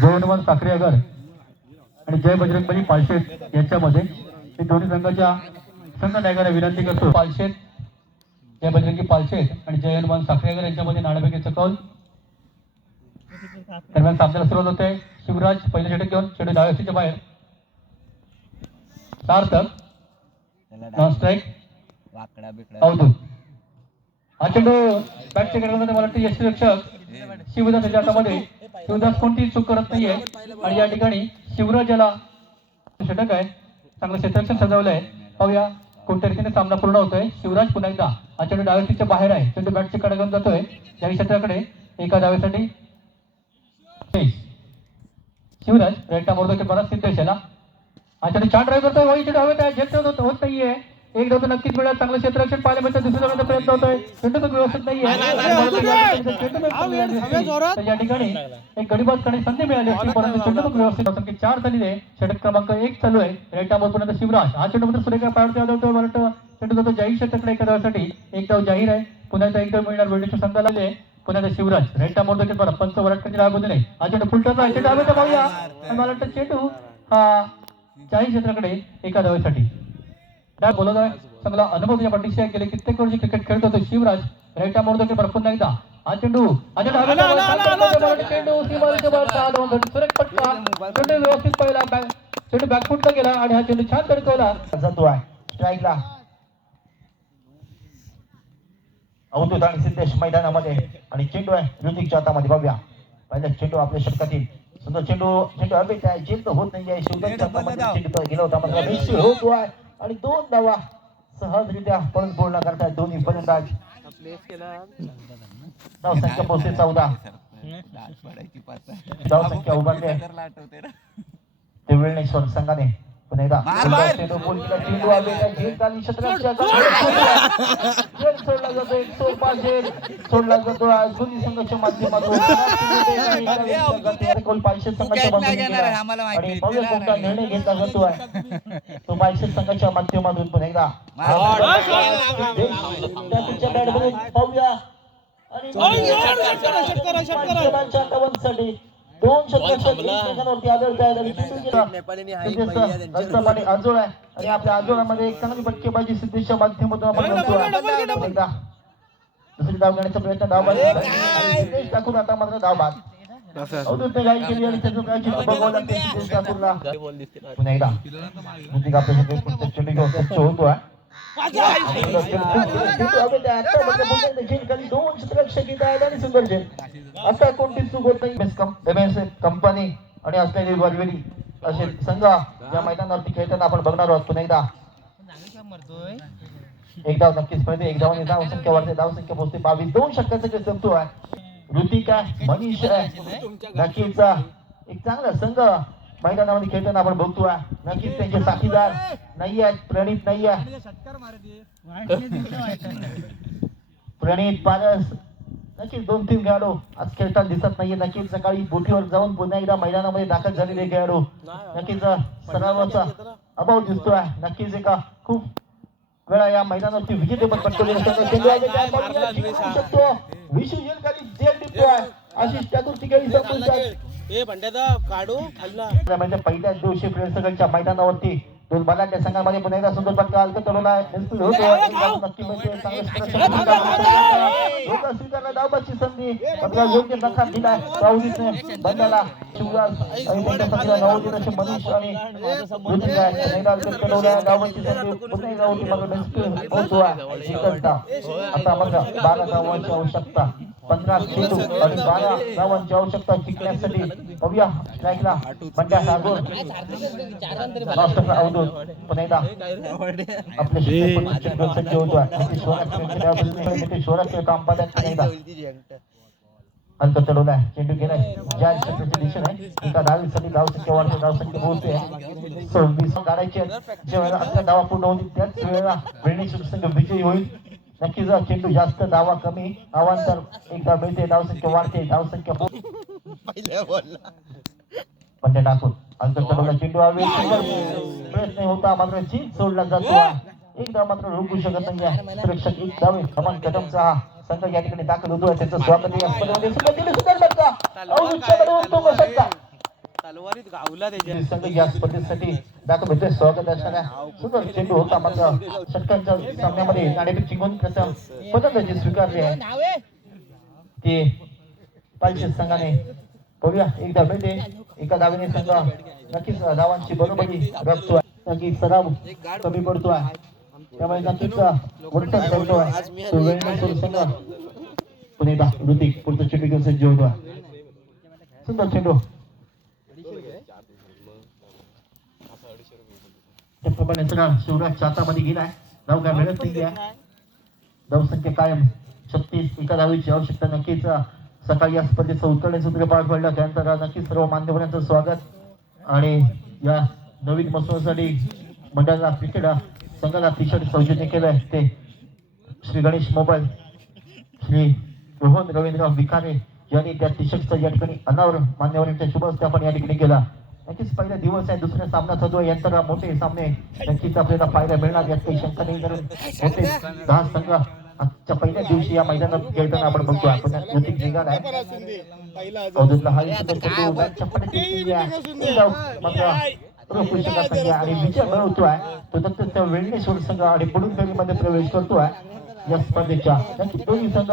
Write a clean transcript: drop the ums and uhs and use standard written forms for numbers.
जय हनुमान साखरेगर आणि जय बजरंगबली पालशेत यांच्यामध्ये हे दोन्ही संघाच्या संघ नायकांना विनंती करतो. पालशेत जय बजरंगी पालशेत आणि जय हनुमान साखरेगर यांच्यामध्ये नाणेफेकीचा कौल. दरम्यान सामन्याला सुरुवात होते. शिवराज पहिले षटक घेऊन चेंडू डाव्या हस्तीच्या बाहेर. सार्थक नॉन स्ट्राईक अवधूत. हा चेंडू बॅट सेकंडमध्ये मला वाटतं यष्टीरक्षक शिवदास त्याच्या हातामध्ये. शिवदास कोणतीही चूक करत नाहीये आणि या ठिकाणी शिवराज याला षटक आहे. चांगलं क्षेत्ररक्षण सजवलं आहे. पाहूया कोणत्या रीतीने सामना पूर्ण होतोय. शिवराज पुन्हा एकदा हा चेंडू डाव्या हस्तीच्या बाहेर आहे. चेंडू बॅट सेकंड घेऊन जातोय या क्षेत्राकडे. एका धावेसाठी शिवराज रेटा मोर्दके परत सिद्धेश याला हा चेंडू छान ड्राईव्ह करतोय. वही चेंडू हवेत आहे. झेल होत नाहीये. एक धाव नक्कीच मिळेल. चांगलं क्षेत्ररक्षण पाहायला मिळतं. दुसऱ्या धावांचा प्रयत्न होतोय. चेंडू तर व्यवस्थित नाहीये. या ठिकाणी एक गडीबाजकडे संधी मिळाली असती परंतु चेंडू व्यवस्थित संख्या 4 झालेली आहे. षटक क्रमांक 1 चालू आहे. रेटा मोर्दके शिवराज हा चेंडू मात्र सुरेखा पायावरती आदळतोय. मला वाटतं चेंडू जातो जाहीर क्षेत्राकडे. एका धावासाठी एक धाव जाहीर आहे. पुन्हा एक धाव मिळणार वेळेच्या संघाला आले. पुन्हा शिवराज रेटा मोर्दके परत पंच वराटकरची डाव बाजूने हा चेंडू फुलटरला चेंडू हवेत पाहूया आणि मला वाटतं चेंडू हा जाहीर क्षेत्राकडे एका धावेसाठी. काय बोलत आहे. चांगला अनुभव या पाठीशी गेले कित्येक वर्षी क्रिकेट खेळत होतो शिवराज. रेटा मोर्दके परत पुन्हा एकदा हा चेंडू चेंडू सुरेख फटका. चेंडू व्यवस्थित पहिला चेंडू बॅकफुटला गेला आणि हा चेंडू छान धडकवला जातो आहे स्ट्राईकला. अवधूत आणि सिद्धेश मैदानामध्ये आणि चेंडू आहे ऋतिकच्या हातामध्ये. बघूया पहिला चेंडू आपल्या षटकातील सुंदर चेंडू. चेंडू हवेत आहे. झेल तर होत नाही आहे. शिवराजच्या हातामध्ये चेंडू गेला होता मात्र मिस होतो आहे आणि 2 धावा सहजरित्या पळून बोलणं करतायत दोन्ही फलंदाज. धाव संख्या पोहोचते 14. धाव संख्या उभारली आहे ते वेळणेश्वर संघाने. पुन्हा एकदा चेंडू बोल केला. चेंडू हवेत आहे. झेल खाली क्षेत्ररक्षक सोडला जातो. 105 झेल सोडला जातो. दोन्ही संघाच्या माध्यमातून पालशेत संघाच्या बाजूने आणि भव्य कोणता निर्णय घेतला जातो आहे तो पालशेत संघाच्या माध्यमातून. पुन्हा एकदा त्याच्या बॅटमधून पाहूया आणि 2 षटकांवरती आदळत आहेत आणि आजोळ आहे आणि आपल्या आजोळामध्ये एक चांगली फटकेबाजी सिद्धेशच्या माध्यमातून आपण म्हणतो. एकदा दुसरी डाव घेण्याचा प्रयत्न डाव बाद सिद्धेश ठाकूर आता मात्र डाव बाद. अवधूतने गाडी केली आणि त्याचं काय चिन्ह बघावं लागते सिद्धेश ठाकूरला. पुन्हा एकदा ऋतिक आपल्या चेंडू घेऊन स्वच्छ होतो आहे. 2 क्षेत्ररक्षक येत आहेत आणि सुंदर झेल. आता कोणतीच चूक होत नाही. कंपनी आणि असलेली वालवेली असे संघ या मैदानावरती खेळताना आपण बघणार आहोत. पुन्हा एकदा एक धाव नक्कीच पडते. एक धावाने धाव संख्या वाढते. धाव संख्या पोहोचते 22. 2 षटकांचा खेळ संपतो आहे. ऋतिक आहे मनीष आहे नक्कीच एक चांगला संघ मैदानामध्ये खेळताना आपण बघतो आहे. नक्कीच त्यांचे साथीदार नाही आहेत. प्रणित नाही आहे. प्रणित पारस नक्कीच 2-3 खेळाडू आज खेळताना दिसत नाहीये. नक्कीच सकाळी बोटीवर जाऊन पुन्हा एकदा मैदानामध्ये दाखल झालेले खेळाडू नक्कीच सरावाचा अभाव दिसतोय. नक्कीच एका खूप वेळा या मैदानावरती विजेतेपद पटकवलेले विशू जेल खाली जेल टिपतोय. आशिष ठाकूर ठिकाणी म्हणजे पहिल्याच दिवशी प्रेक्षकांच्या मैदानावरती 2 बलाढ्य संघामध्ये पुन्हा एकदा सुंदर फटका हलका चढवला आहे. स्वीकारला धावबाची संधी योग्य नकार दिलाय राहुलीने बंदाला. शिवराज नवोदित असे मनीष आणि धावबाची संधी पुन्हा एकदा होती आता मात्र 12 धावांची आवश्यकता. 15 चेंडू आणि 12 धावांची आवश्यकता जिंकण्यासाठी. बघूया स्ट्राईकला बंड्या सागूर अवधूत पुन्हा एकदा आपल्या सज्ज होतो. काम पाहतात अंत चढवलाय. चेंडू गेलाय ज्या क्षेत्राची दिशेने आहे. एका धावीसाठी धाव संख्या वाढते. धाव संख्या पोहोचते 26 काढायचे. ज्या वेळेला 11 धावा पूर्ण होतील त्याच वेळेला वेळणेश्वर संघ विजयी होईल. नक्कीच चेंडू जास्त धावा कमी अवांतर एकदा मिळते. धाव संख्या वाढते. धाव संख्या पण टाकून अंतर चढवला. चेंडू प्रयत्न होता मात्र चीज सोडला जातो. एकदा मात्र रोखू शकत नाही प्रेक्षक. एक धावे कमान कदमचा हा संघ या ठिकाणी दाखल होतो. त्याचं स्वागत संघ या स्पर्धेसाठी दाखवतोय स्वागत असणाऱ्या सुंदर चेंडू होता मात्र षटकांच्या सामन्यामध्ये नाणेफेक जिंकून प्रथम फलंदाजी स्वीकारली आहे ती पालशेत संघाने. बघूया एकदा मिळते एका धावेने संघ नक्कीच धावांची बरोबरी राखतोय. नक्कीच सराव कमी पडतोय त्यामुळे नक्कीच वर्तन करतोय संघ. पण एकदा ऋतिक पुढचं चेंडू घेऊन सज्ज होतोय. सुंदर चेंडू त्याप्रमाणे सगळा शिवराजच्या हातामध्ये गेलाय. धाव काय मिळत नाही आहे. धावसंख्या कायम 36. एका धावेची आवश्यकता. नक्कीच सकाळी या स्पर्धेचं उत्तरण सूत्र पार पडलं त्यानंतर नक्कीच सर्व मान्यवरांचं स्वागत आणि या नवीन मोसमासाठी मंडळाला क्रिकेट संघाला टी शर्ट सौजन्य केलंय ते श्री गणेश मोबाईल श्री रोहन रवींद्र विखारे यांनी त्या टी शर्टचं या ठिकाणी अनावर मान्यवरांच्या शुभ हस्ते आपण या ठिकाणी केला. नक्कीच पहिला दिवस आहे. दुसरा सामना चालू आहे. यंत्र मोठे सामने नक्कीच आपल्याला पाहायला मिळणार यात काही शंका नाही. कारण मोठे 10 संघ आजच्या पहिल्या दिवशी या मैदानात खेळताना आपण बघतो. आपण ऋतिक जिंगाल आहे आणि विजय मिळवतोय तो दत्त वेळणेश्वर संघ आणि पुढील फेरीमध्ये प्रवेश करतोय या स्पर्धेच्या. नक्कीच दोन्ही संघ